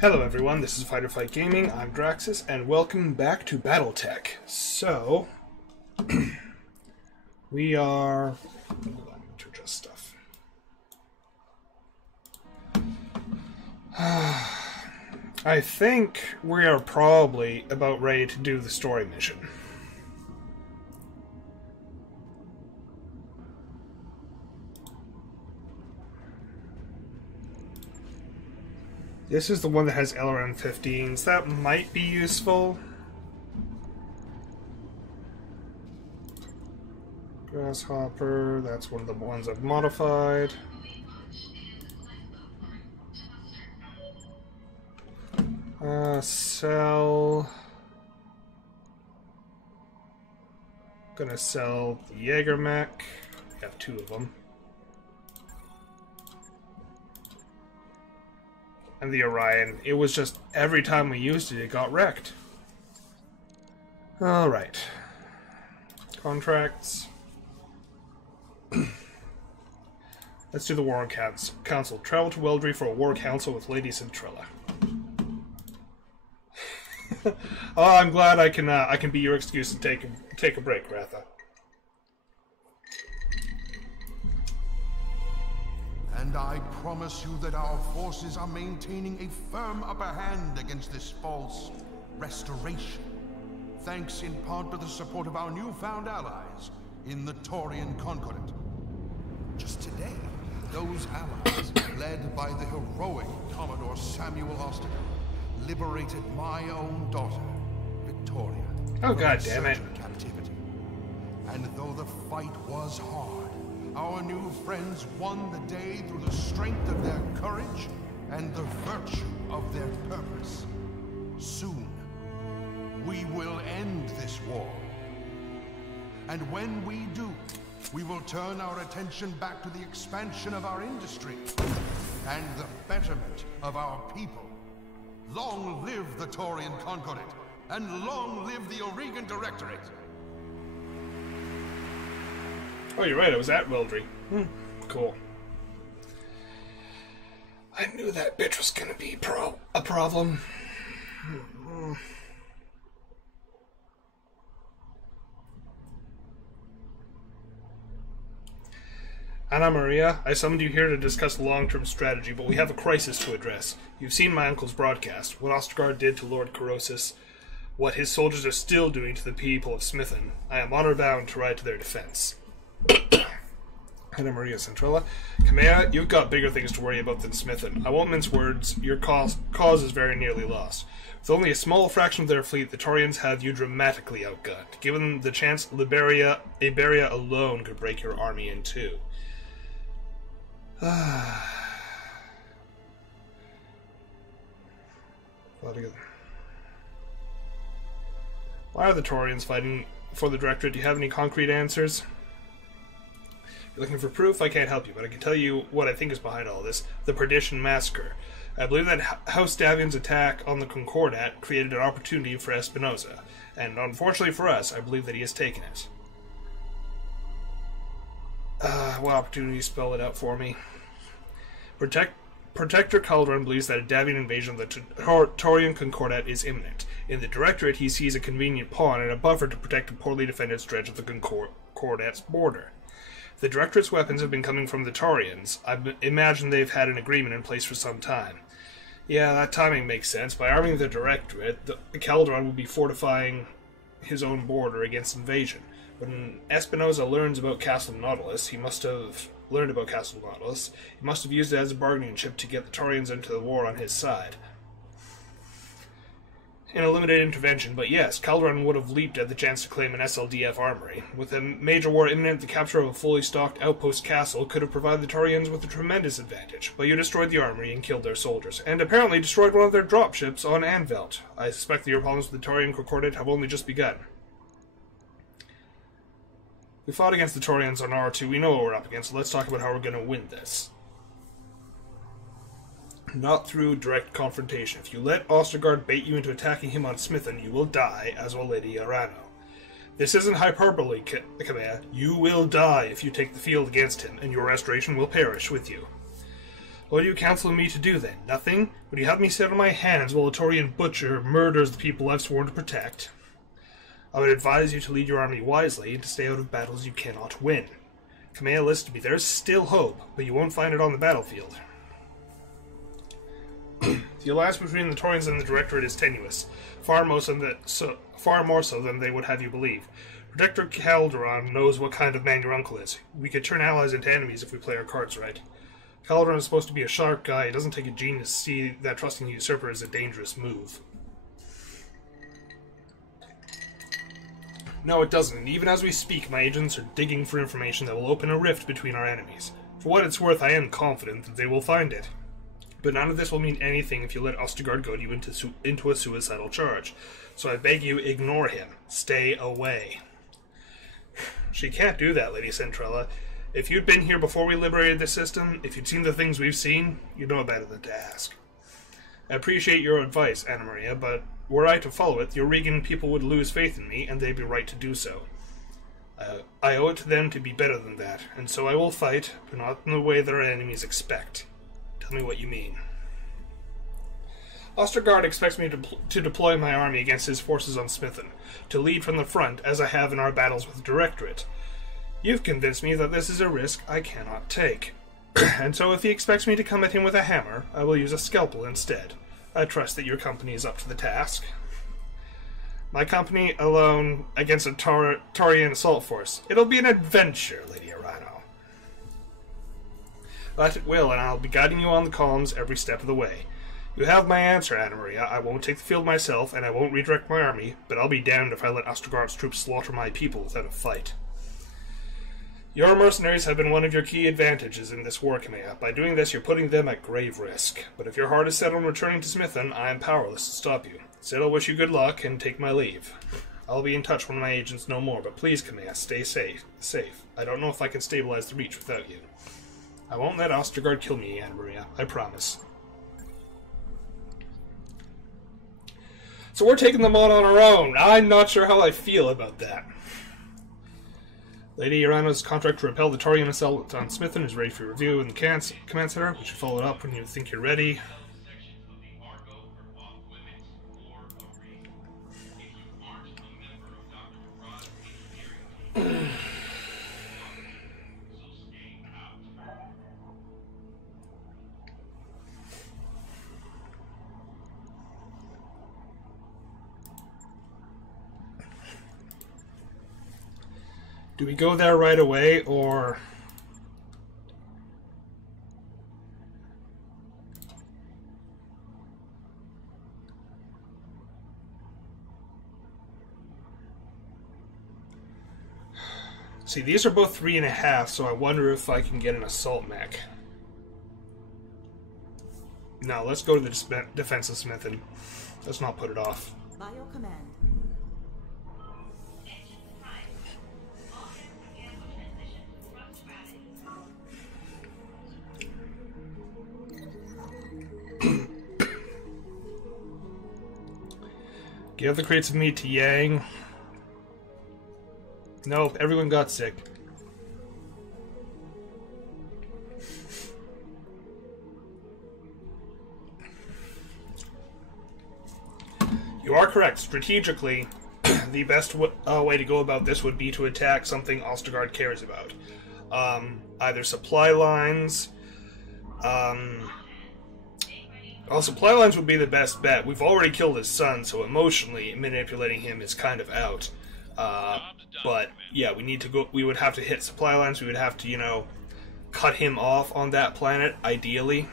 Hello everyone, this is Fighter Fight Gaming, I'm Draxus, and welcome back to Battletech. So, we are... Hold on, to adjust stuff. I think we are probably about ready to do the story mission. This is the one that has LRM 15s. That might be useful. Grasshopper, that's one of the ones I've modified. Sell. Gonna sell the Jaeger mech. I have two of them. And the Orion. It was just, every time we used it, it got wrecked. Alright. Contracts. Let's do the War Council. Travel to Weldry for a War Council with Lady Centrella. Oh, I'm glad I can be your excuse to take a break, Ratha. And I promise you that our forces are maintaining a firm upper hand against this false restoration, thanks in part to the support of our newfound allies in the Taurian Concordat. Just today, those allies, led by the heroic Commodore Samuel Osterman, liberated my own daughter, Victoria. Oh, God damn it. Captivity. And though the fight was hard, our new friends won the day through the strength of their courage and the virtue of their purpose. Soon, we will end this war. And when we do, we will turn our attention back to the expansion of our industry and the betterment of our people. Long live the Taurian Concordat, and long live the Oregon Directorate! Oh, you're right, I was at Weldry. Cool. I knew that bitch was gonna be a problem. Anna Maria, I summoned you here to discuss long-term strategy, but we have a crisis to address. You've seen my uncle's broadcast, what Ostergaard did to Lord Corrosis, what his soldiers are still doing to the people of Smithen. I am honor-bound to ride to their defense. Anna Maria Centrella, Kamea, you've got bigger things to worry about than Smithen. I won't mince words, your cause is very nearly lost. With only a small fraction of their fleet, the Taurians have you dramatically outgunned. Given the chance, Iberia alone could break your army in two. Why are the Taurians fighting for the Directorate? Do you have any concrete answers? You're looking for proof? I can't help you, but I can tell you what I think is behind all this. The Perdition Massacre. I believe that House Davion's attack on the Concordat created an opportunity for Espinosa, and unfortunately for us, I believe that he has taken it. What opportunity? Spell it out for me. Protector Calderon believes that a Davion invasion of the Taurian Concordat is imminent. In the Directorate, he sees a convenient pawn and a buffer to protect a poorly defended stretch of the Concordat's border. The Directorate's weapons have been coming from the Taurians. I imagine they've had an agreement in place for some time. Yeah, that timing makes sense. By arming the Directorate, Calderon will be fortifying his own border against invasion. When Espinosa learns about Castle Nautilus, he must have used it as a bargaining chip to get the Taurians into the war on his side. In a limited intervention, but yes, Calderon would have leaped at the chance to claim an SLDF armory. With a major war imminent, the capture of a fully stocked outpost castle could have provided the Taurians with a tremendous advantage, but you destroyed the armory and killed their soldiers, and apparently destroyed one of their dropships on Anvelt. I suspect that your problems with the Taurian Concordat have only just begun. We fought against the Taurians on R2, we know what we're up against, so let's talk about how we're going to win this. Not through direct confrontation. If you let Ostergaard bait you into attacking him on Smithen, you will die, as will Lady Arano. This isn't hyperbole, Kamea. You will die if you take the field against him, and your restoration will perish with you. What do you counsel me to do then? Nothing? Would you have me sit on my hands while a Torian butcher murders the people I've sworn to protect? I would advise you to lead your army wisely and to stay out of battles you cannot win. Kamea listened to me. There is still hope, but you won't find it on the battlefield. The alliance between the Torians and the Directorate is tenuous, far more so than they would have you believe. Protector Calderon knows what kind of man your uncle is. We could turn allies into enemies if we play our cards right. Calderon is supposed to be a sharp guy. It doesn't take a genius to see that trusting a usurper is a dangerous move. No, it doesn't. Even as we speak, my agents are digging for information that will open a rift between our enemies. For what it's worth, I am confident that they will find it. But none of this will mean anything if you let Ostergaard goad you into a suicidal charge. So I beg you, ignore him. Stay away. She can't do that, Lady Centrella. If you'd been here before we liberated the system, if you'd seen the things we've seen, you'd know better than to ask. I appreciate your advice, Anna Maria, but were I to follow it, the Oregon people would lose faith in me, and they'd be right to do so. I owe it to them to be better than that, and so I will fight, but not in the way that our enemies expect. Tell me what you mean. Ostergaard expects me to deploy my army against his forces on Smithen, to lead from the front, as I have in our battles with the Directorate. You've convinced me that this is a risk I cannot take. And so if he expects me to come at him with a hammer, I will use a scalpel instead. I trust that your company is up to the task. My company alone against a Tarian assault force. It'll be an adventure, Lady Arano. That it will, and I'll be guiding you on the columns every step of the way. You have my answer, Anna Maria. I won't take the field myself, and I won't redirect my army, but I'll be damned if I let Ostergaard's troops slaughter my people without a fight. Your mercenaries have been one of your key advantages in this war, Kamea. By doing this, you're putting them at grave risk. But if your heart is set on returning to Smithen, I am powerless to stop you. Instead, I'll wish you good luck and take my leave. I'll be in touch when my agents know more, but please, Kamea, stay safe. I don't know if I can stabilize the Reach without you. I won't let Ostergaard kill me, Anna Maria. I promise. So we're taking them on our own. I'm not sure how I feel about that. Lady Urano's contract to repel the Tarian assault on Smithen is ready for review in the command center. We should follow it up when you think you're ready. Do we go there right away, or... See, these are both 3.5, so I wonder if I can get an assault mech. No, let's go to the defensive smith and let's not put it off. By your command. Give the crates of meat to Yang. Nope, everyone got sick. You are correct. Strategically, the best way to go about this would be to attack something Ostergaard cares about. Either supply lines. Well, supply lines would be the best bet. We've already killed his son, so emotionally manipulating him is kind of out. But yeah, we need to go. We would have to hit supply lines. We would have to, you know, cut him off on that planet, ideally.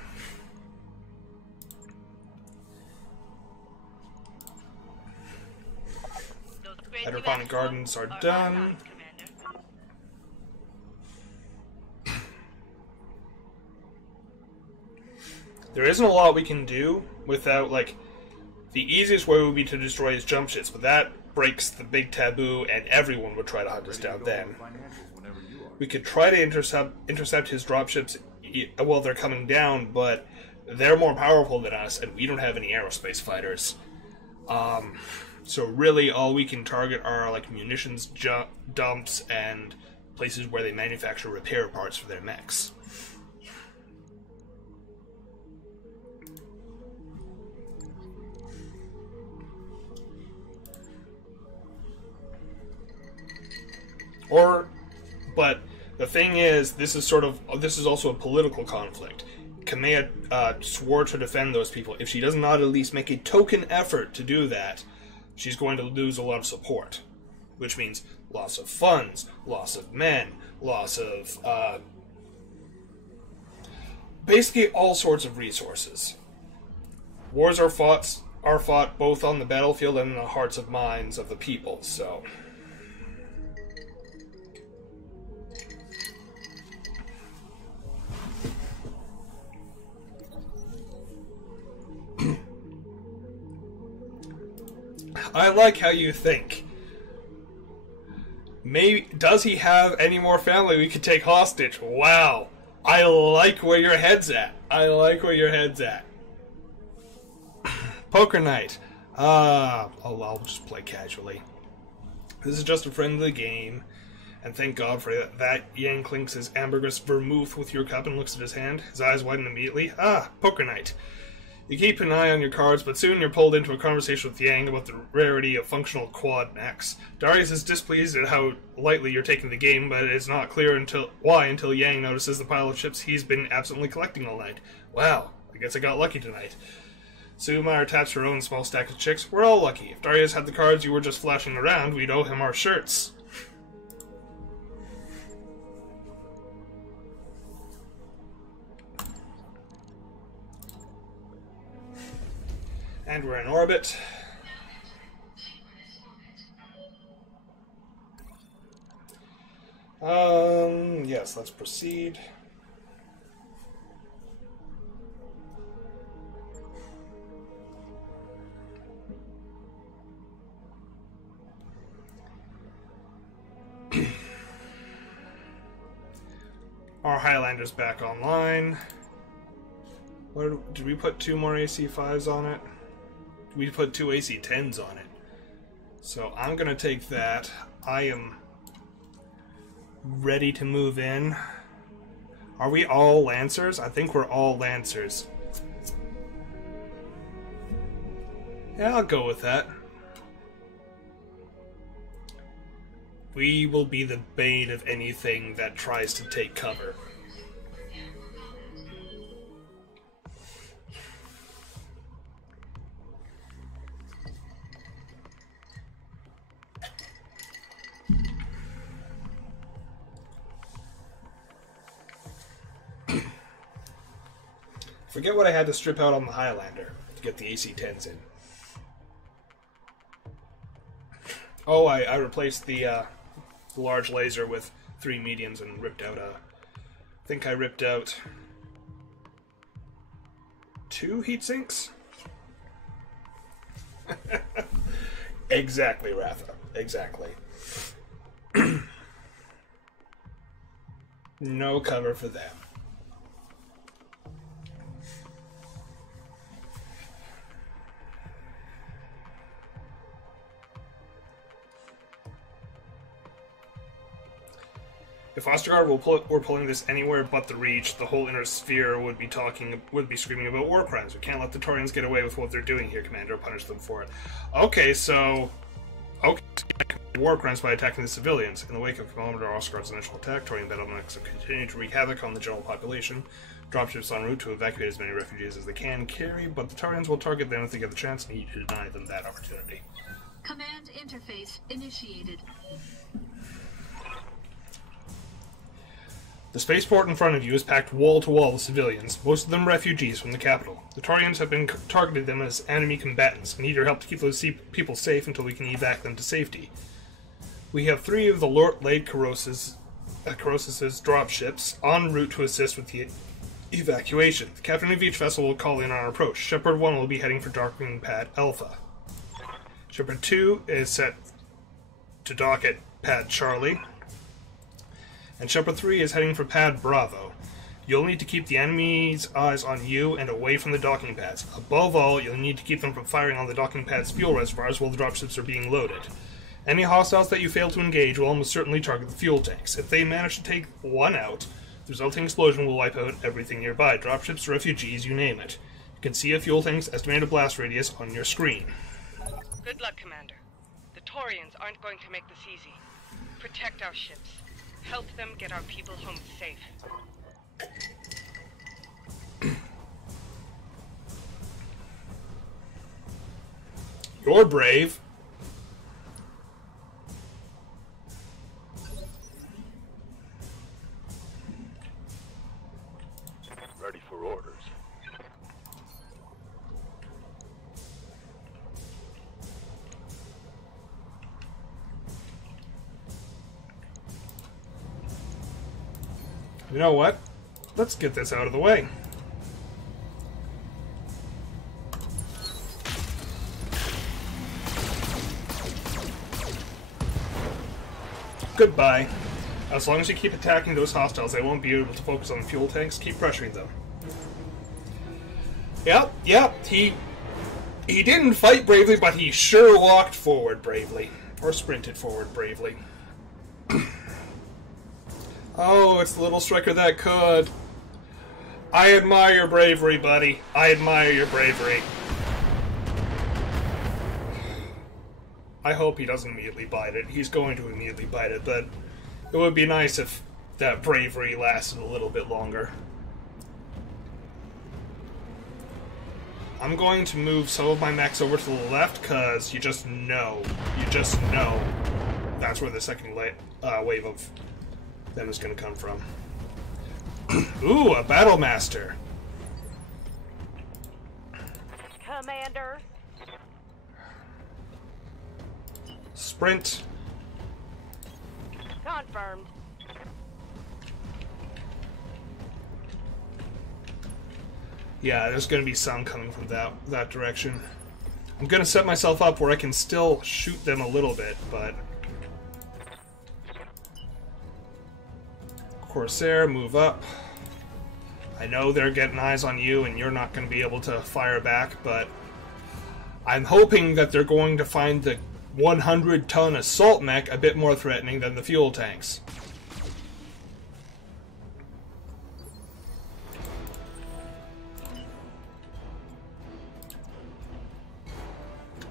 Hydroponic gardens are done. There isn't a lot we can do without, like, the easiest way would be to destroy his jump ships, but that breaks the big taboo, and everyone would try to hunt us down then. We could try to intercept his dropships while they're coming down, but they're more powerful than us, and we don't have any aerospace fighters. So really, all we can target are, like, munitions dumps and places where they manufacture repair parts for their mechs. But the thing is, this is also a political conflict. Kamea swore to defend those people. If she does not at least make a token effort to do that, she's going to lose a lot of support. Which means loss of funds, loss of men, loss of basically all sorts of resources. Wars are fought both on the battlefield and in the hearts and minds of the people, so... I like how you think. Does he have any more family we could take hostage? Wow. I like where your head's at. Poker night. I'll just play casually. This is just a friendly game. And thank God for that. Yang clinks his ambergris vermouth with your cup and looks at his hand. His eyes widen immediately. Poker night. You keep an eye on your cards, but soon you're pulled into a conversation with Yang about the rarity of functional quad necks. Darius is displeased at how lightly you're taking the game, but it's not clear until Yang notices the pile of chips he's been absently collecting all night. Wow, I guess I got lucky tonight. Sumair taps her own small stack of chicks. We're all lucky. If Darius had the cards you were just flashing around, we'd owe him our shirts. And we're in orbit. Yes, let's proceed. Our Highlander's back online. Did we put 2 more AC5s on it? We put 2 AC10s on it. So I'm going to take that. I am ready to move in. Are we all Lancers? I think we're all Lancers. Yeah, I'll go with that. We will be the bane of anything that tries to take cover. Forget what I had to strip out on the Highlander to get the AC-10s in. Oh, I replaced the large laser with 3 mediums and ripped out I think I ripped out 2 heat sinks? Exactly, Ratha. Exactly. No cover for them. If Ostergaard were pulling this anywhere but the Reach, the whole inner sphere would be screaming about war crimes. We can't let the Taurians get away with what they're doing here, Commander. Punish them for it. Okay, war crimes by attacking the civilians. In the wake of Commander Ostergaard's initial attack, Taurian battlemechs have continued to wreak havoc on the general population. Dropships en route to evacuate as many refugees as they can carry, but the Taurians will target them if they get the chance, and need to deny them that opportunity. Command interface initiated. The spaceport in front of you is packed wall-to-wall with civilians, most of them refugees from the capital. The Taurians have been targeted them as enemy combatants. We need your help to keep those people safe until we can evac them to safety. We have 3 of the late Corossus' dropships en route to assist with the evacuation. The captain of each vessel will call in on our approach. Shepard 1 will be heading for docking pad Alpha. Shepard 2 is set to dock at pad Charlie. And Shepard 3 is heading for pad Bravo. You'll need to keep the enemy's eyes on you and away from the docking pads. Above all, you'll need to keep them from firing on the docking pad's fuel reservoirs while the dropships are being loaded. Any hostiles that you fail to engage will almost certainly target the fuel tanks. If they manage to take one out, the resulting explosion will wipe out everything nearby. Dropships, refugees, you name it. You can see a fuel tank's estimated blast radius on your screen. Good luck, Commander. The Taurians aren't going to make this easy. Protect our ships. Help them get our people home safe. You're brave. Ready for orders. You know what? Let's get this out of the way. Goodbye. As long as you keep attacking those hostiles, they won't be able to focus on the fuel tanks. Keep pressuring them. Yep, he didn't fight bravely, but he sure walked forward bravely. Or sprinted forward bravely. Oh, it's the little striker that could. I admire your bravery, buddy. I admire your bravery. I hope he doesn't immediately bite it. He's going to immediately bite it, but it would be nice if that bravery lasted a little bit longer. I'm going to move some of my mechs over to the left, because you just know that's where the second wave of them is going to come from. Ooh, a Battle Master. Commander. Sprint. Confirmed. Yeah, there's going to be some coming from that direction. I'm going to set myself up where I can still shoot them a little bit, but... Corsair, move up. I know they're getting eyes on you and you're not going to be able to fire back, but I'm hoping that they're going to find the 100-ton assault mech a bit more threatening than the fuel tanks.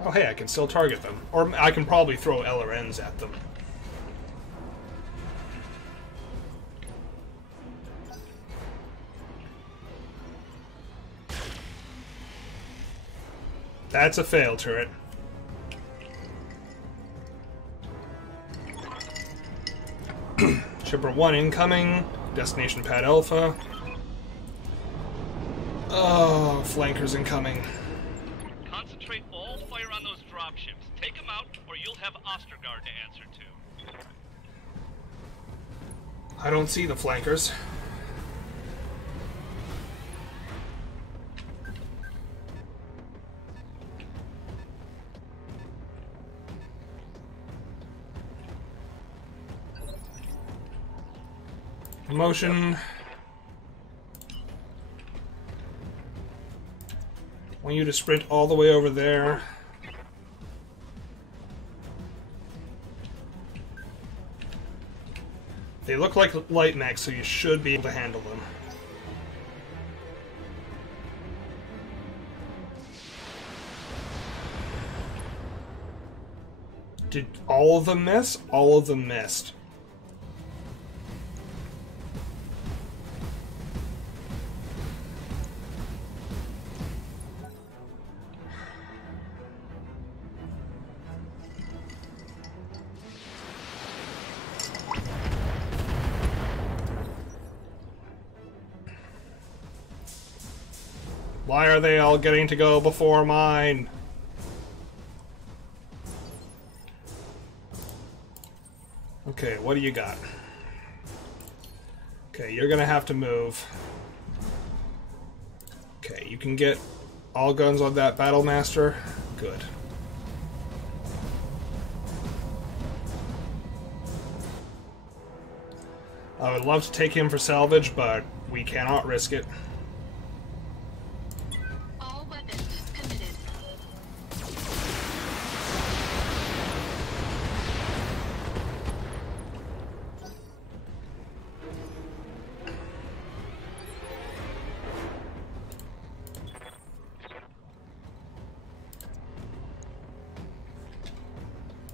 Oh hey, I can still target them. Or I can probably throw LRNs at them. That's a fail turret. Shipper 1 incoming. Destination pad Alpha. Oh, flankers incoming. Concentrate all fire on those dropships. Take them out, or you'll have Ostergaard to answer to. I don't see the flankers. Motion. Want you to sprint all the way over there. They look like light mechs, so you should be able to handle them. Did all of them miss? All of them missed. Why are they all getting to go before mine? Okay, what do you got? Okay, you're gonna have to move. Okay, you can get all guns on that Battle Master. Good. I would love to take him for salvage, but we cannot risk it. All weapons committed.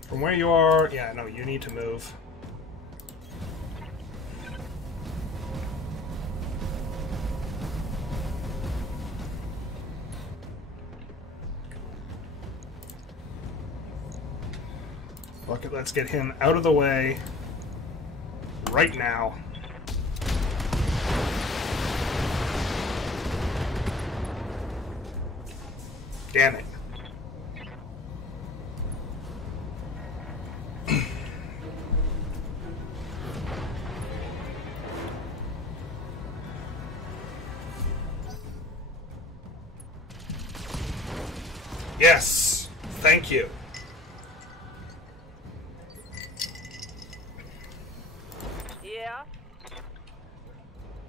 From where you are, yeah, no, you need to move. Fuck it, let's get him out of the way right now. Damn it. Yes, thank you. Yeah?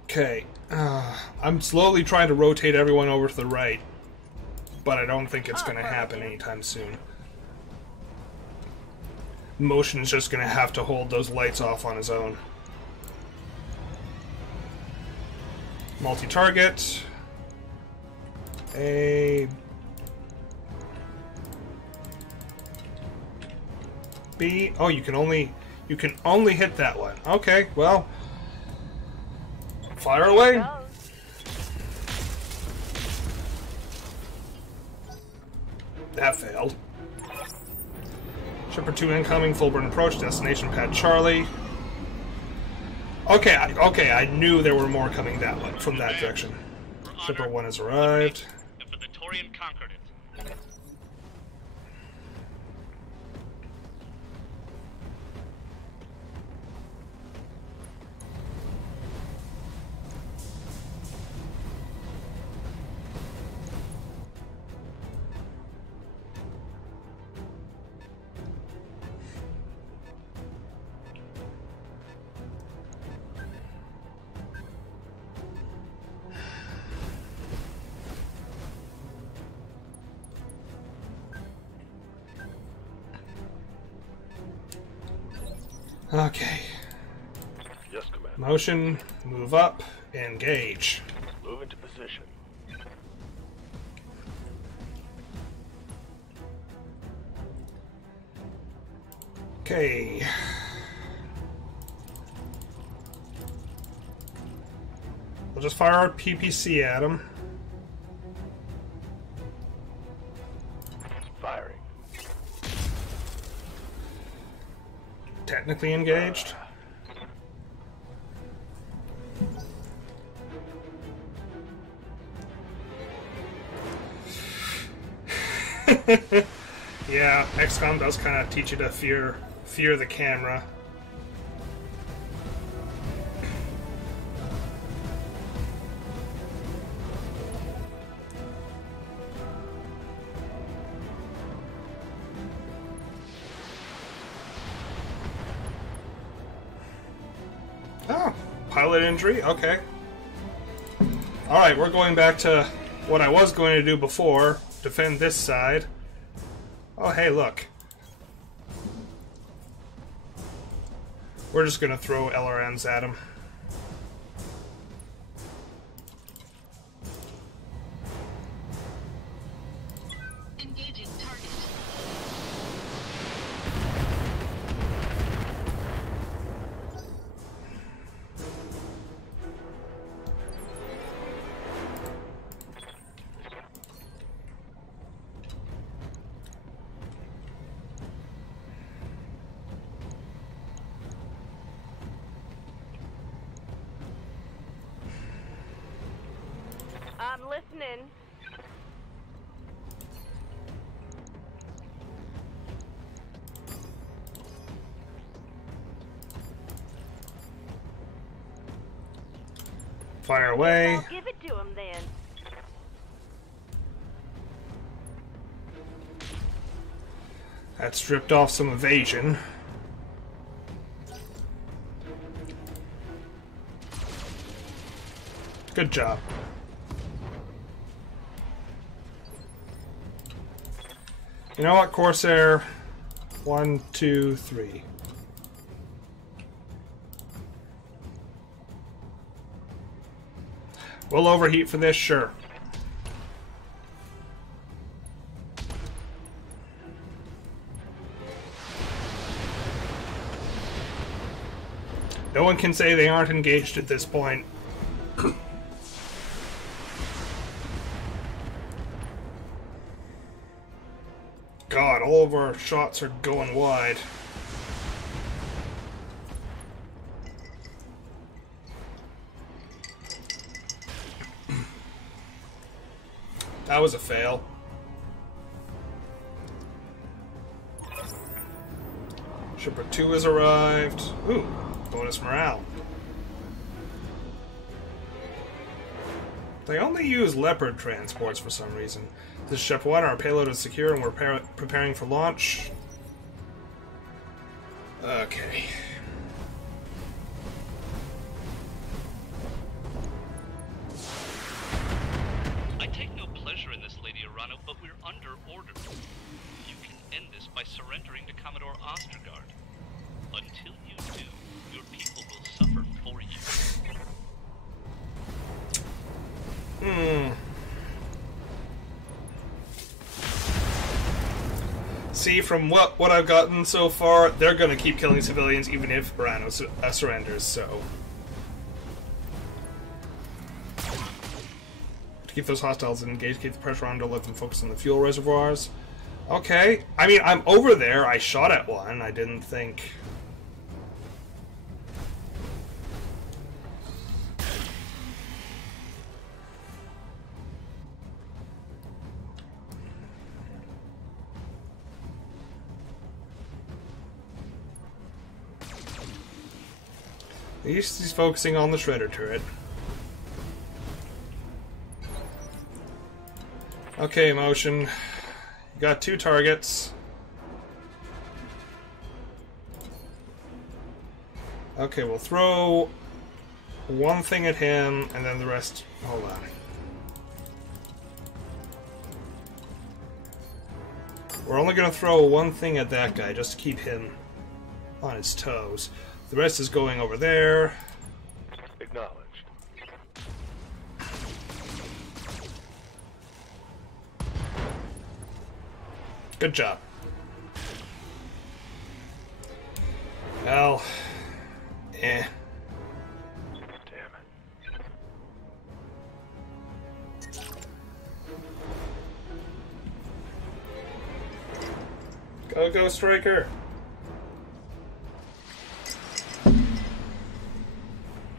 Okay, I'm slowly trying to rotate everyone over to the right, but I don't think it's going to happen anytime soon. Motion's just going to have to hold those lights off on his own. Multi-target. A... B. Oh, you can only hit that one. Okay, well, fire away. That failed. Shipper 2 incoming, full burn approach, destination pad Charlie. Okay, I knew there were more coming that way, from that direction. Shipper 1 has arrived. And for the Torian conquered it. Okay. Yes, Commander. Motion, move up, engage. Move into position. Okay. We'll just fire our PPC at him. Firing. Technically engaged. Yeah, XCOM does kind of teach you to fear the camera. Oh, pilot injury? Okay. Alright, we're going back to what I was going to do before. Defend this side. Oh, hey, look. We're just gonna throw LRMs at him. Engaging target. I'm listening. Fire away. I'll give it to him then. That stripped off some evasion. Good job. You know what, Corsair? 1, 2, 3. We'll overheat for this, sure. No one can say they aren't engaged at this point. God, all of our shots are going wide. That was a fail. Shipper 2 has arrived. Ooh, bonus morale. They only use Leopard transports for some reason. This is Ship 1, our payload is secure and we're preparing for launch. Okay. I take no pleasure in this, Lady Arano, but we're under order. You can end this by surrendering to Commodore Ostergaard. Until you do, your people will suffer for you. See, from what I've gotten so far, they're gonna keep killing civilians even if Arano surrenders, so... To keep those hostiles engaged, keep the pressure on to let them focus on the fuel reservoirs. Okay. I mean, I'm over there. I shot at one. I didn't think... At least he's focusing on the shredder turret. Okay, Motion. You got 2 targets. Okay, we'll throw one thing at him, and then the rest... Hold on. We're only going to throw one thing at that guy, just to keep him on his toes. The rest is going over there. Acknowledged. Good job. Well, Damn it. Go, Striker.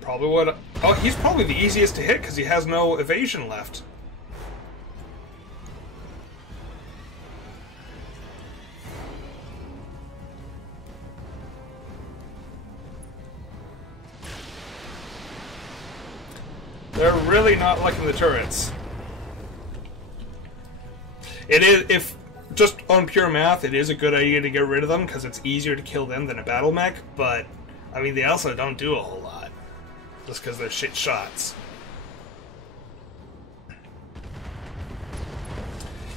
Probably would. Oh, he's probably the easiest to hit because he has no evasion left. They're really not liking the turrets. It is, if just on pure math, it is a good idea to get rid of them because it's easier to kill them than a battle mech, but I mean, they also don't do a whole lot. Just because they're shit shots.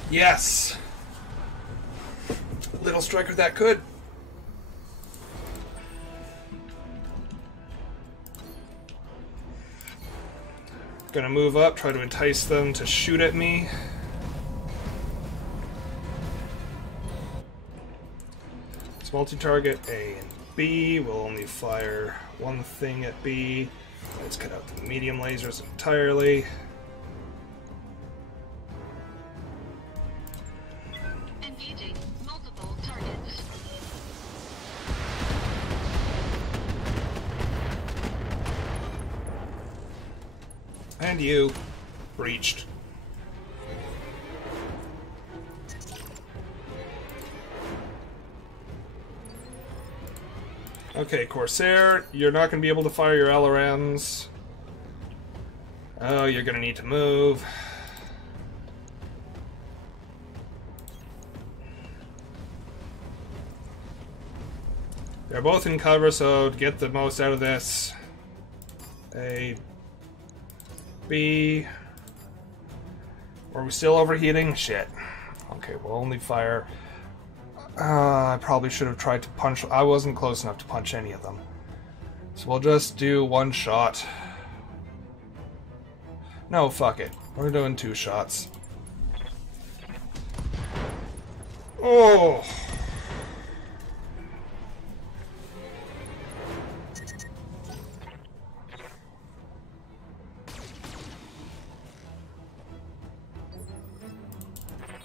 Yes! Little Striker that could. Gonna move up, try to entice them to shoot at me. It's multi-target A and B. We'll only fire one thing at B. Let's cut out the medium lasers entirely. Engaging multiple targets. And you breached. Okay, Corsair, you're not going to be able to fire your LRMs. Oh, you're going to need to move. They're both in cover, so to get the most out of this, A, B. Are we still overheating? Shit. Okay, we'll only fire... I probably should have tried to punch... I wasn't close enough to punch any of them. So we'll just do one shot. No, fuck it. We're doing 2 shots. Oh!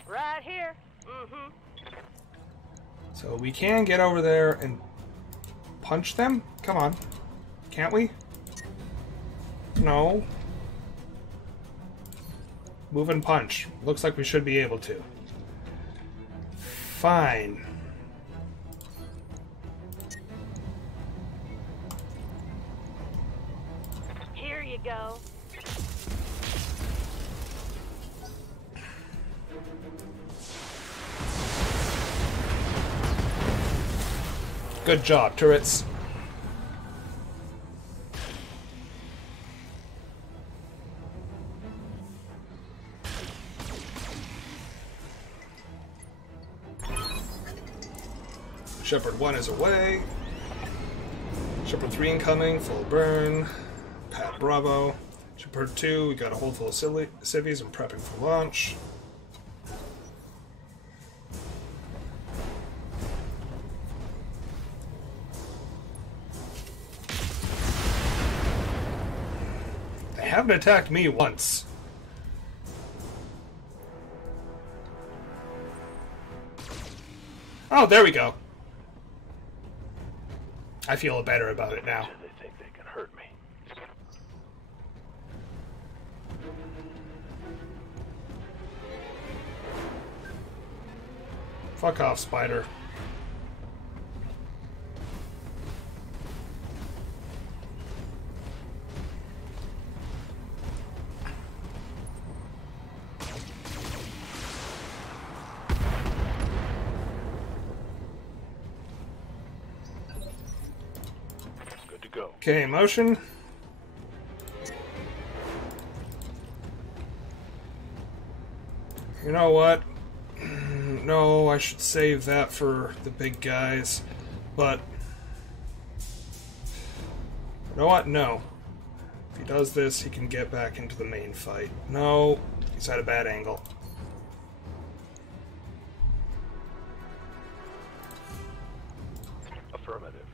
Right here. Mm-hmm. So we can get over there and punch them? Come on. Can't we? No. Move and punch. Looks like we should be able to. Fine. Here you go. Good job, turrets. Shepherd 1 is away. Shepherd 3 incoming, full burn. Pat Bravo. Shepherd 2, we got a hold full of civvies and prepping for launch. They haven't attacked me once. Oh, there we go. I feel better about it now. They think they can hurt me. Fuck off, spider. Good to go. Okay, motion. You know what? No, I should save that for the big guys. But you know what? No. If he does this, he can get back into the main fight. No, he's at a bad angle. Affirmative.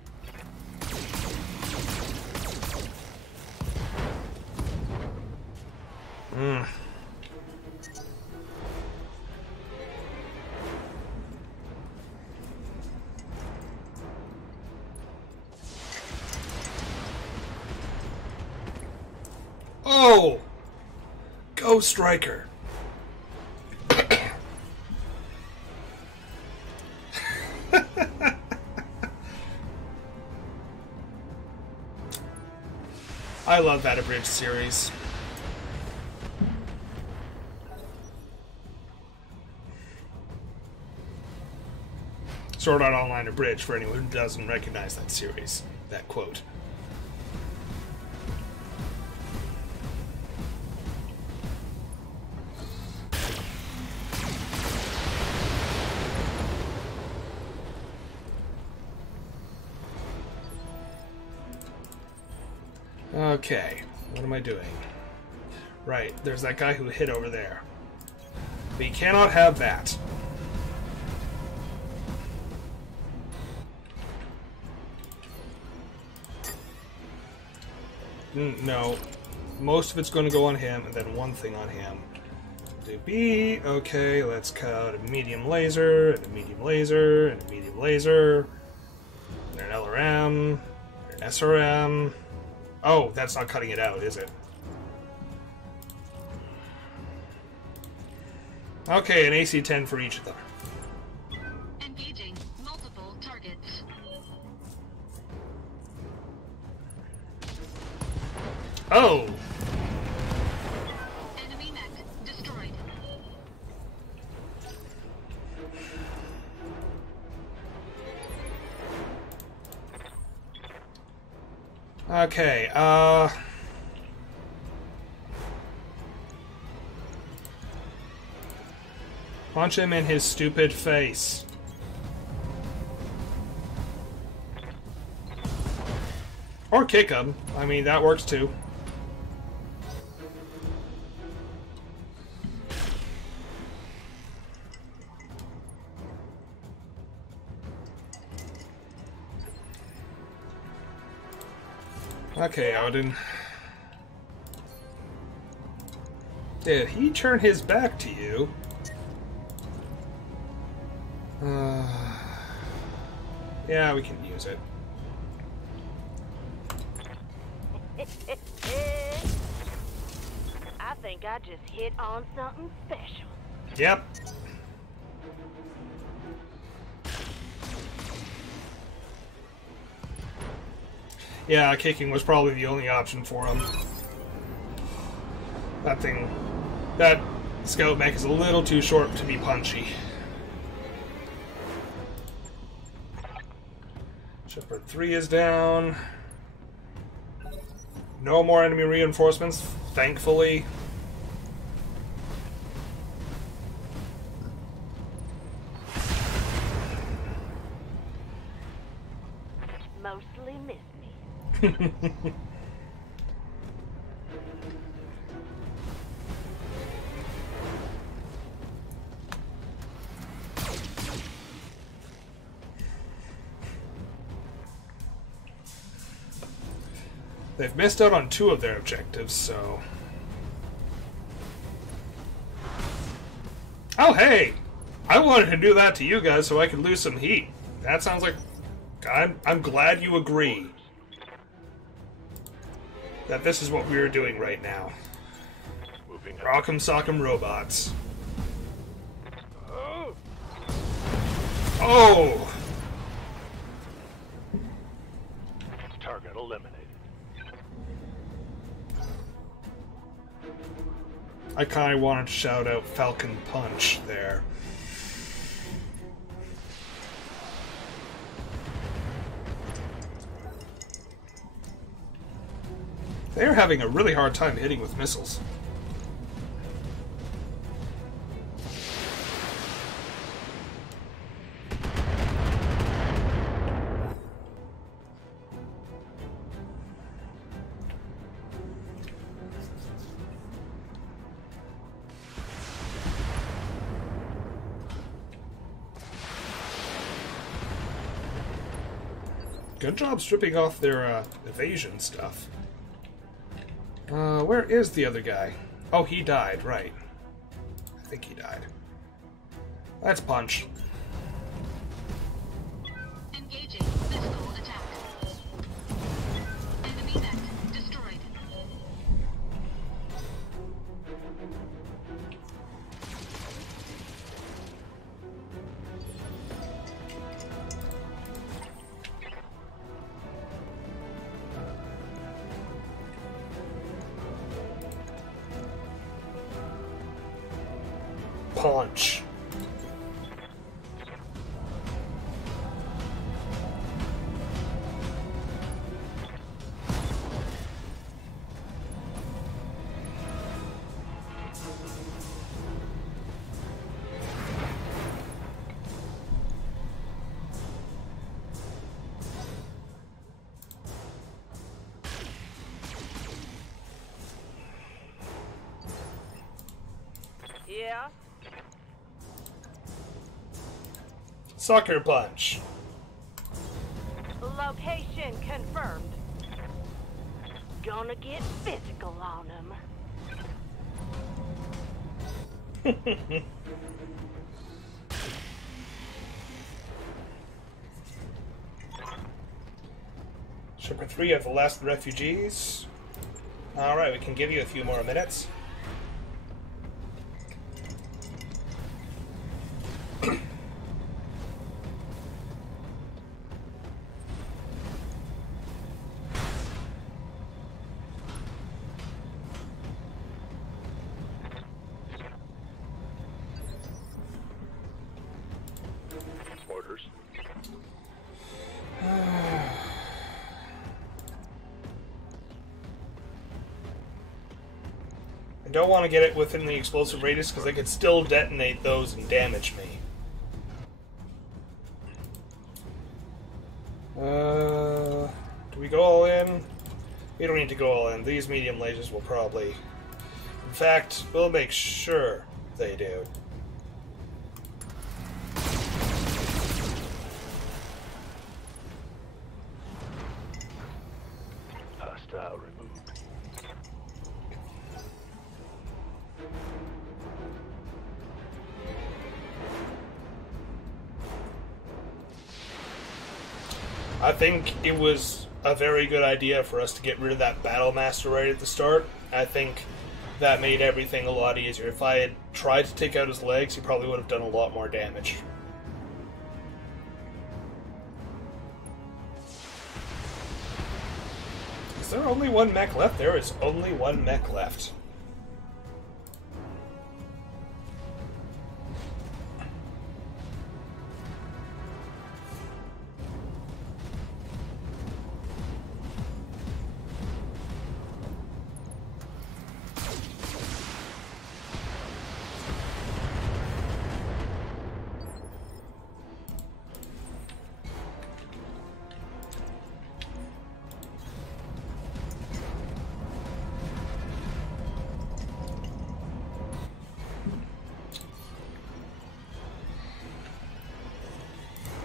Oh! Go, Striker! I love that abridged series. Sword Art Online abridged for anyone who doesn't recognize that series, that quote. Okay, what am I doing? Right, there's that guy who hit over there. We cannot have that. No, most of it's going to go on him, and then one thing on him. Do B, okay, let's cut a medium laser, and a medium laser, and a medium laser, and an LRM, and an SRM. Oh, that's not cutting it out, is it? Okay, an AC-10 for each of them. Engaging multiple targets. Oh! Enemy mech destroyed. Okay, punch him in his stupid face. Or kick him. I mean, that works too. Okay, Odin. Did he turn his back to you? Yeah, we can use it. I think I just hit on something special. Yep. Yeah, kicking was probably the only option for him. That scout mech is a little too short to be punchy. Shepard 3 is down. No more enemy reinforcements, thankfully. Mostly miss me. They've missed out on 2 of their objectives, so... Oh, hey! I wanted to do that to you guys so I could lose some heat. That sounds like... I'm glad you agree that this is what we are doing right now. Moving up. Rock'em sock'em robots. Oh! Target eliminated. I kind of wanted to shout out Falcon Punch there. They're having a really hard time hitting with missiles. Good job stripping off their evasion stuff. Where is the other guy? Oh, he died, right. I think he died. Let's punch. Engaging missile attack. Enemy mech destroyed. Punch. Yeah? Sucker punch. Location confirmed. Gonna get physical on them. Shepard 3 have the last refugees. Alright, we can give you a few more minutes. Orders. I don't want to get it within the explosive radius because they could still detonate those and damage me. Do we go all in? We don't need to go all in. These medium lasers will probably... In fact, we'll make sure they do. Hostile removed. I think it was a very good idea for us to get rid of that Battle Master right at the start. I think that made everything a lot easier. If I had tried to take out his legs, he probably would have done a lot more damage. Is there only one mech left? There is only one mech left.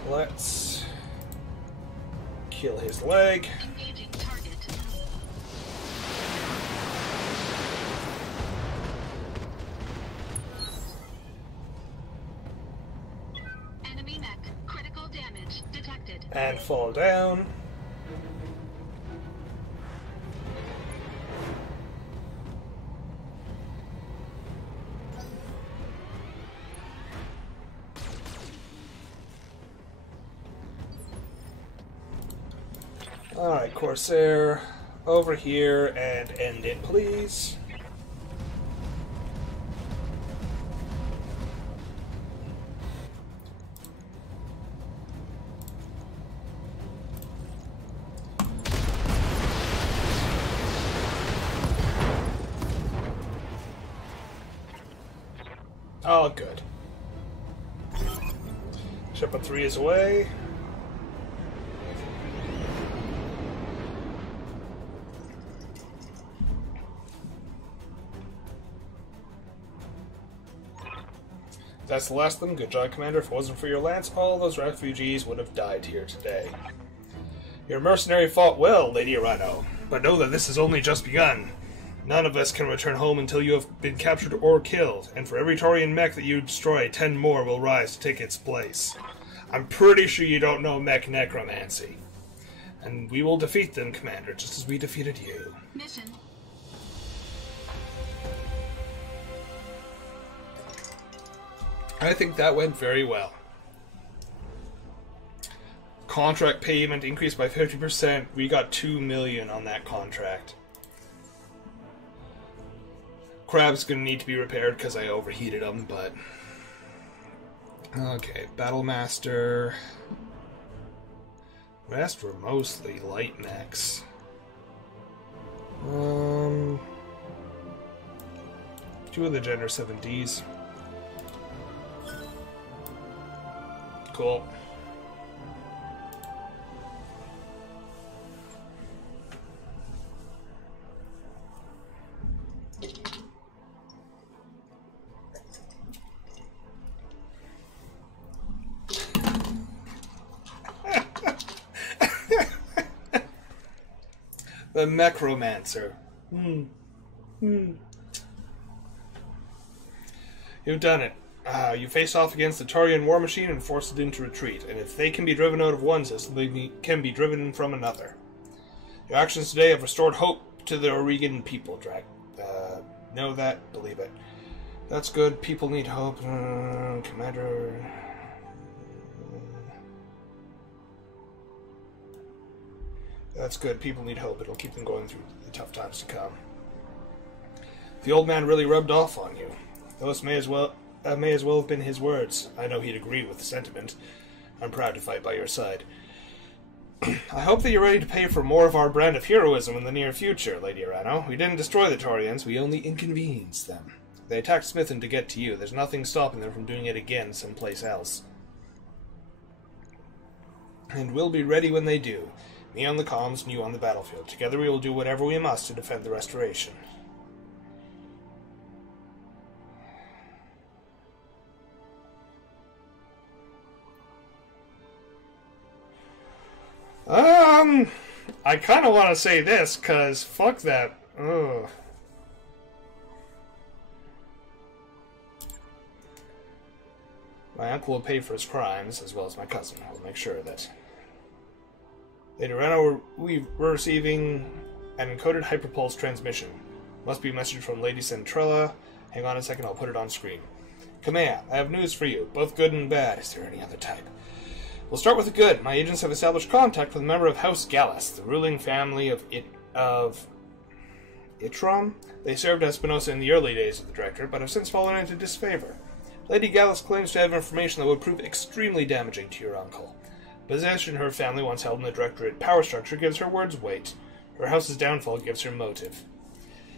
Let's kill his leg. Engaging target. Enemy mech. Critical damage detected. And fall down. Alright, Corsair, over here and end it, please. Oh, good. Shepard 3 is away. That's the last of them. Good job, Commander. If it wasn't for your lance, all those refugees would have died here today. Your mercenary fought well, Lady Arano, but know that this has only just begun. None of us can return home until you have been captured or killed, and for every Taurian mech that you destroy, 10 more will rise to take its place. I'm pretty sure you don't know mech necromancy. And we will defeat them, Commander, just as we defeated you. Mission. I think that went very well. Contract payment increased by 50%. We got 2 million on that contract. Crab's gonna need to be repaired because I overheated him, but... Okay, Battlemaster. Rest were mostly light mechs. 2 of the Gender 7Ds. Cool. The Necromancer. You've done it. You face off against the Taurian war machine and force it into retreat, and if they can be driven out of one system, they can be driven from another. Your actions today have restored hope to the Oregon people, Drag. Know that, believe it. That's good. People need hope. Commander... That's good. People need hope. It'll keep them going through the tough times to come. The old man really rubbed off on you. Those may as well have been his words. I know he'd agree with the sentiment. I'm proud to fight by your side. I hope that you're ready to pay for more of our brand of heroism in the near future, Lady Arano. We didn't destroy the Taurians, we only inconvenienced them. They attacked Smithen to get to you. There's nothing stopping them from doing it again someplace else. And we'll be ready when they do. Me on the comms and you on the battlefield. Together we will do whatever we must to defend the restoration. I kind of want to say this, because fuck that. Ugh. My uncle will pay for his crimes, as well as my cousin. I will make sure that... Later on, we're receiving an encoded hyperpulse transmission. Must be a message from Lady Centrella. Hang on a second, I'll put it on screen. Command, I have news for you, both good and bad. Is there any other type? We'll start with the good. My agents have established contact with a member of House Gallus, the ruling family of Itram. They served Espinosa in the early days of the Directorate, but have since fallen into disfavor. Lady Gallus claims to have information that would prove extremely damaging to your uncle. Possession her family once held in the Directorate power structure gives her words weight. Her house's downfall gives her motive.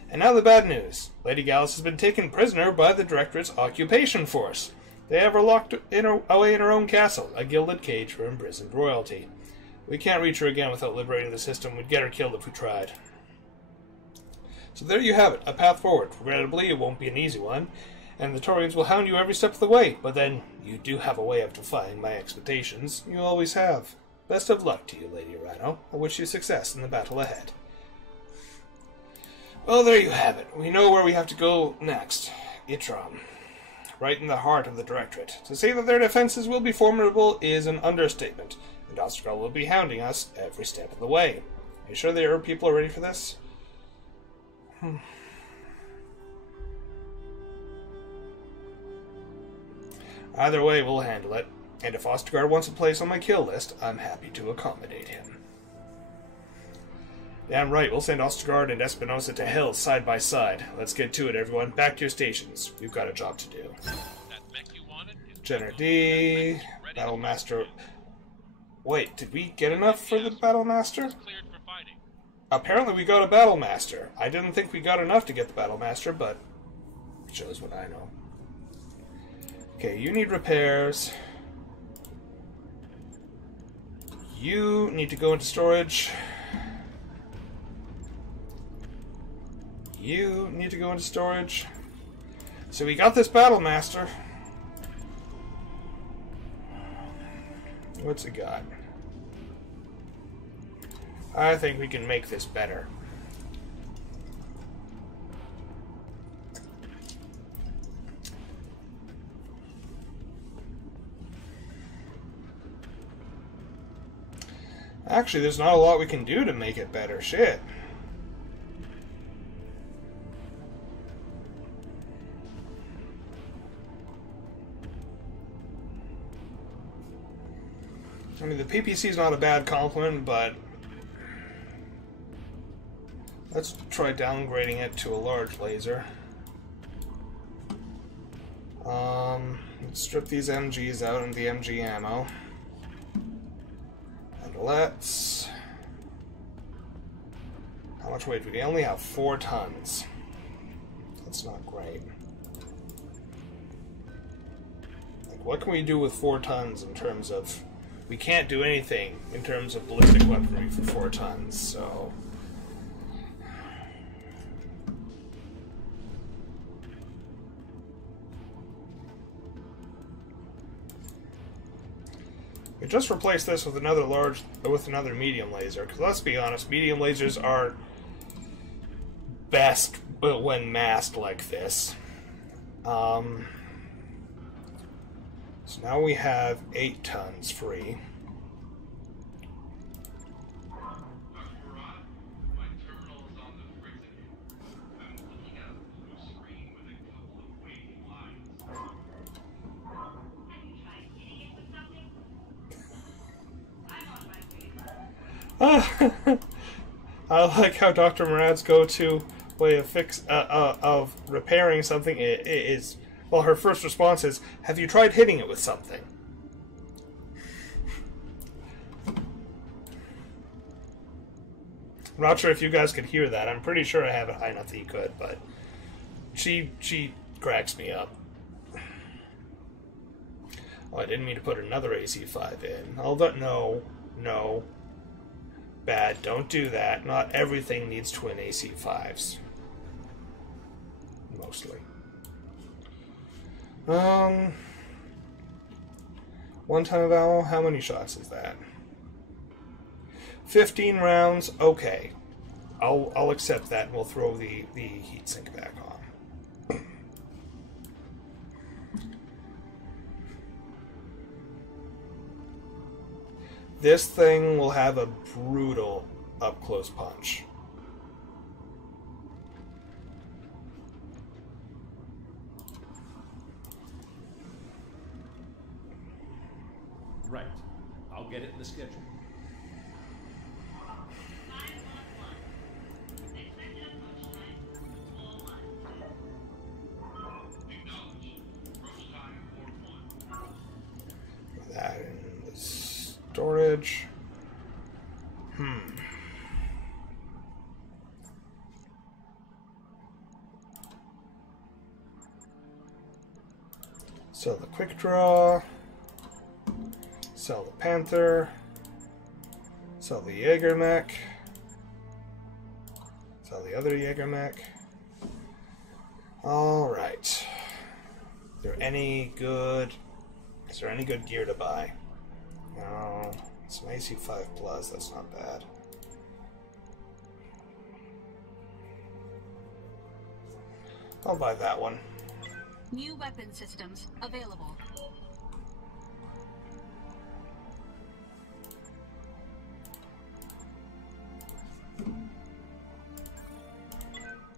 And now the bad news. Lady Gallus has been taken prisoner by the Directorate's occupation force. They have her locked away in her own castle, a gilded cage for imprisoned royalty. We can't reach her again without liberating the system. We'd get her killed if we tried. So there you have it, a path forward. Regrettably, it won't be an easy one, and the Taurians will hound you every step of the way, but then you do have a way of defying my expectations. You always have. Best of luck to you, Lady Urano. I wish you success in the battle ahead. Well, there you have it. We know where we have to go next. Itram. Right in the heart of the Directorate. To say that their defenses will be formidable is an understatement, and Ostergal will be hounding us every step of the way. Are you sure the people are ready for this? Either way, we'll handle it. And if Ostergaard wants a place on my kill list, I'm happy to accommodate him. Damn right, we'll send Ostergaard and Espinosa to hell side by side. Let's get to it, everyone. Back to your stations. We've got a job to do. Jenner D. Battlemaster. Wait, did we get enough for the Battlemaster? Apparently we got a Battlemaster. I didn't think we got enough to get the Battlemaster, but it shows what I know. Okay, you need repairs. You need to go into storage. You need to go into storage. So we got this Battlemaster. What's it got? I think we can make this better. Actually, there's not a lot we can do to make it better. Shit. I mean, the PPC is not a bad compliment, but let's try downgrading it to a large laser. Let's strip these MGs out and the MG ammo. And let's... How much weight do we only have? 4 tons. That's not great. Like, what can we do with 4 tons in terms of... We can't do anything in terms of ballistic weaponry for 4 tons, so... We just replaced this with another medium laser, because let's be honest, medium lasers are best when masked like this. So now we have 8 tons free. I like how Dr. Murad's go-to way of repairing something is, well, her first response is, "Have you tried hitting it with something?" I'm not sure if you guys could hear that. I'm pretty sure I have it high enough that you could, but she cracks me up. Oh, I didn't mean to put another AC5 in. No. Bad. Don't do that. Not everything needs twin AC5s. Mostly. 1 ton of ammo. How many shots is that? 15 rounds. Okay. I'll accept that and we'll throw the heatsink back on. This thing will have a brutal up-close punch. Right. I'll get it in the schedule. That in the storage. Sell the quick draw. Sell the Panther. Sell the Jaeger mech. Sell the other Jaeger mech. Alright. Is there any good gear to buy? No. Some AC5 plus, that's not bad. I'll buy that one. New weapon systems available.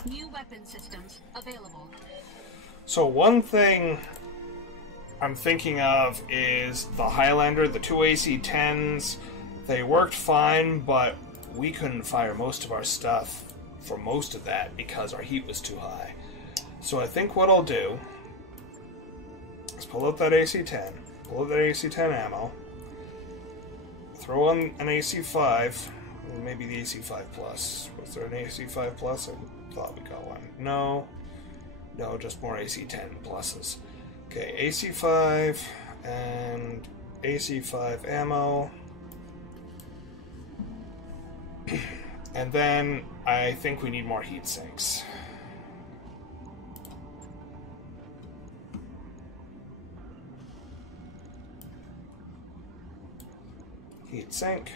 New weapon systems available. So one thing I'm thinking of is the Highlander, the two AC-10s. They worked fine, but we couldn't fire most of our stuff for most of that because our heat was too high. So I think what I'll do is pull out that AC-10, pull out that AC-10 ammo, throw on an AC-5, maybe the AC-5 plus. Was there an AC-5 plus? I thought we got one. No, just more AC-10 pluses. Okay, AC-5 and AC-5 ammo. And then I think we need more heat sinks. Heat sink,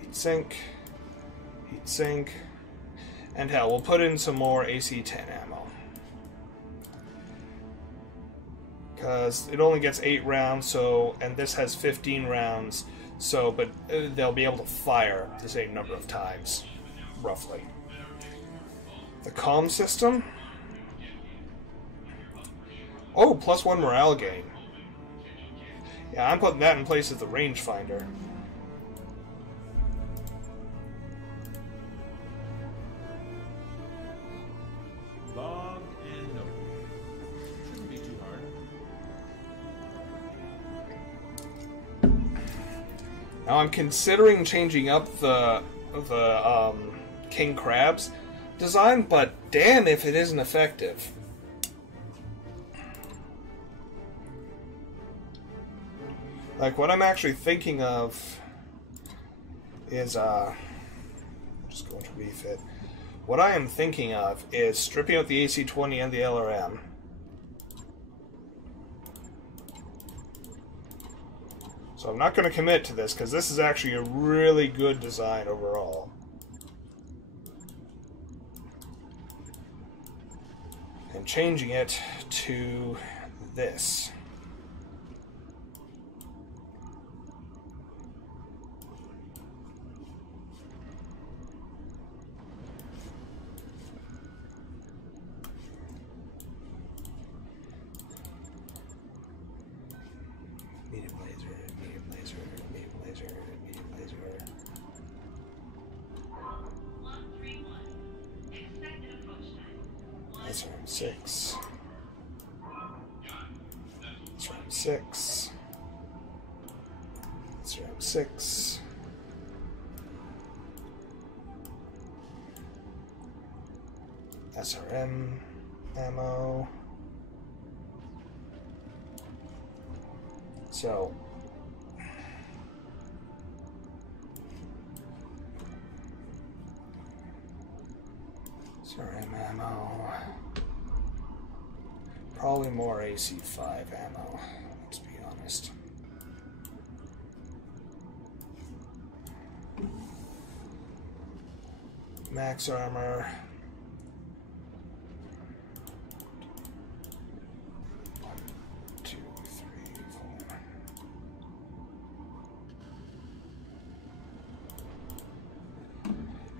heat sink, heat sink, and hell, we'll put in some more AC-10 ammo. Because it only gets 8 rounds, so, and this has 15 rounds, so, but they'll be able to fire the same number of times, roughly. The comm system. Oh, +1 morale gain. Yeah, I'm putting that in place of the rangefinder. Log and note. Shouldn't be too hard. Now I'm considering changing up the King Crab's design, but damn if it isn't effective. Like, what I'm actually thinking of is, just going to refit. What I am thinking of is stripping out the AC-20 and the LRM. So I'm not going to commit to this, because this is actually a really good design overall. And changing it to this. That's round 6. That's round 6. That's round 6. SRM ammo. So SRM ammo. Probably more AC-5 ammo, let's be honest. Max armor.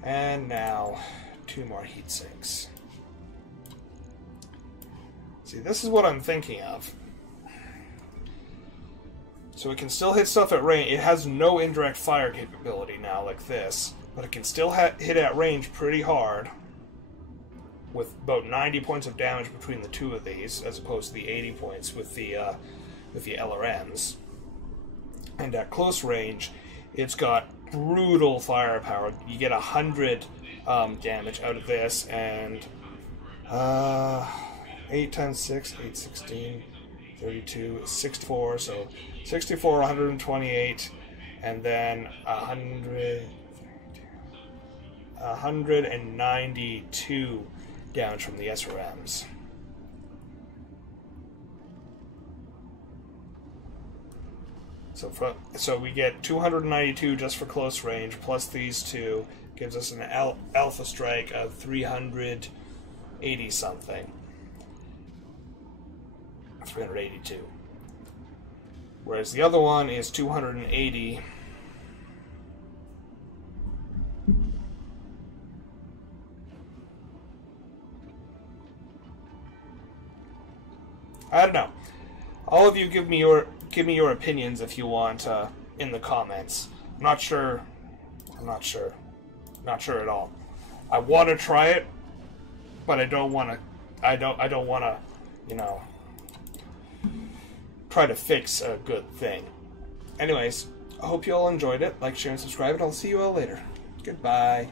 And now, 2 more heat sinks. See, this is what I'm thinking of. So it can still hit stuff at range. It has no indirect fire capability now, like this. But it can still hit at range pretty hard. With about 90 points of damage between the two of these, as opposed to the 80 points with the LRMs. And at close range, it's got brutal firepower. You get 100 damage out of this, and 8 times 6, 8, 16, 32, 64, so 64, 128, and then 192 damage from the SRMs. So we get 292 just for close range, plus these two, gives us an alpha strike of 380 something. 382. Whereas the other one is 280. I don't know. All of you give me your opinions if you want in the comments. I'm not sure at all. I want to try it, but I don't want to. I don't want to, you know, try to fix a good thing. Anyways, I hope you all enjoyed it. Like, share, and subscribe, and I'll see you all later. Goodbye.